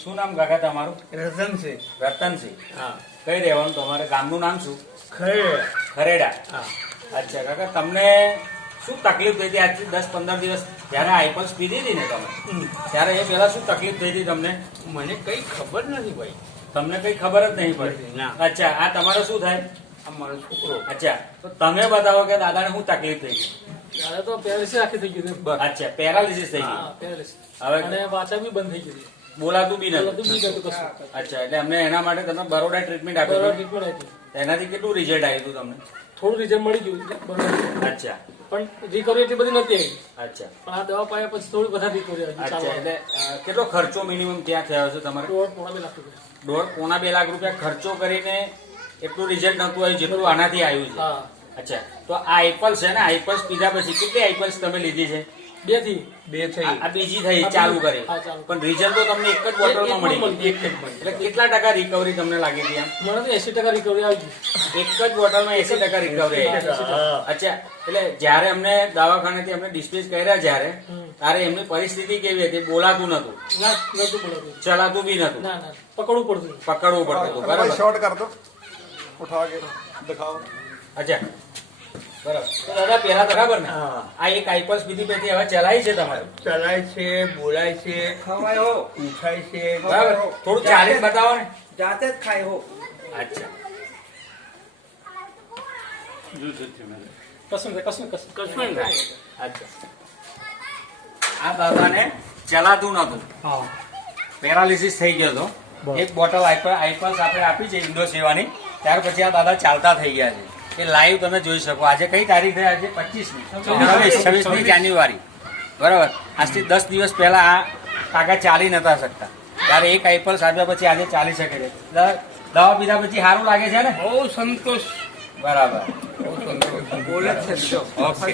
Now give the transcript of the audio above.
શું નામ કાકા તમારું? રતનસિંહ. રતનસિંહ. હા. કઈ રહેવાનું તમારે? ગામનું નામ શું? ખરેડા. ખરેડા. હા. અચ્છા કાકા, તમને શું તકલીફ થઈ હતી આજથી 10-15 દિવસ જ્યારે આઈપલ્સ પીધી હતી ને તમે, ત્યારે એ પહેલા શું તકલીફ થઈ હતી તમને? મને કઈ ખબર નથી ભાઈ. તમને કઈ ખબર જ નહીં પડી? ના. અચ્છા, આ તમારો શું થાય? આ મારો છોકરો. અચ્છા, તો તમે બતાવો કે દાદાને શું તકલીફ થઈ ગઈ? ત્યારે તો પેરાલિસિસ આખી થઈ ગઈ હતી. અચ્છા, પેરાલિસિસ થઈ ગઈ. હા, પેરાલિસિસ. હવે અને વાચા બી બંધ થઈ ગઈ હતી. બોલાતું બી બધું નથી. બી નહોતું કશું. અચ્છા, એટલે અમને એના માટે તમે બરોડા ટ્રીટમેન્ટ આપી બરાબર હતી. ટ્રીટમેન્ટ આપી. એનાથી કેટલું રિઝલ્ટ આવ્યું હતું તમને? થોડું રિઝલ્ટ મળી ગયું છે, બરાબર. અચ્છા. પણ રિકવરી એટલી બધી નથી આવી. અચ્છા. પણ આ દવા પાયા પછી થોડી વધારે રિકવરી આવી. અચ્છા, એટલે કેટલો ખર્ચો મિનિમમ ત્યાં થયો છે તમારે? 1.5 લાખ રૂપિયા. 1.5-2 લાખ રૂપિયા ખર્ચો કરીને એટલું રિઝલ્ટ નતું આવ્યું જેટલું આનાથી આવ્યું છે. હા. અચ્છા, તો આ આઈપલ્સ છે ને, આઈપલ્સ પીધા પછી કેટલી આઈપલ્સ તમે લીધી છે? 2 થી. બે થઈ. આ બીજી થઈ ચાલુ કરી, હા, ચાલુ. પણ રિઝલ્ટ તો તમને એક જ બોટલમાં મળી. એક જ મળી. એટલે કેટલા ટકા રિકવરી તમને લાગી હતી? આમ મને તો 80% રિકવરી આવી ગઈ. એક જ બોટલમાં 80% રિકવરી આવી. હા. અચ્છા, એટલે જ્યારે અમને દવાખાનેથી અમને ડિસ્પેચ કર્યા જ્યારે, ત્યારે એમની પરિસ્થિતિ કેવી હતી? બોલાતું નતું, ના, નહોતું બોલાતું. ચલાતું બી નતું, ના, ના. પકડવું પડતું. પકડવું પડતું હતું. બરાબર. शॉर्ट कर दो उठा के दिखाओ અચ્છા, બરાબર. તો દાદા પહેલા તો ખબર ને, હા. આ એક આઈપલ્સ પીધી પછી હવે ચલાય છે તમારે? ચલાય છે, બોલાય છે, खवाए हो ઉઠાય છે. બરાબર. થોડું ચાલીને બતાવો ને. जाते ज खाए हो અચ્છા. કશું નહીં, કશું નહીં, કશું નહીં થાય. અચ્છા. આ દાદાને ચલાતું નતું, હા. પેરાલિસિસ થઈ ગયો હતો. એક બોટલ આઈપલ્સ આપણે આપી છે ઇન્ડો સેવાની, ત્યાર પછી આ દાદા ચાલતા થઈ ગયા છે. એ લાઈવ તમે જોઈ શકો. આજે કઈ તારીખ થઈ? આજે 26મી જાન્યુઆરી. બરાબર. આજથી 10 દિવસ પહેલા આ કાકા ચાલી નતા શકતા, ત્યારે એક આઈપલ્સ આપ્યા પછી આજે ચાલી શકે છે. દવા પીધા પછી સારું લાગે છે ને? બહુ સંતોષ. બરાબર. બહુ સંતોષ. બોલે જ છે. ઓકે.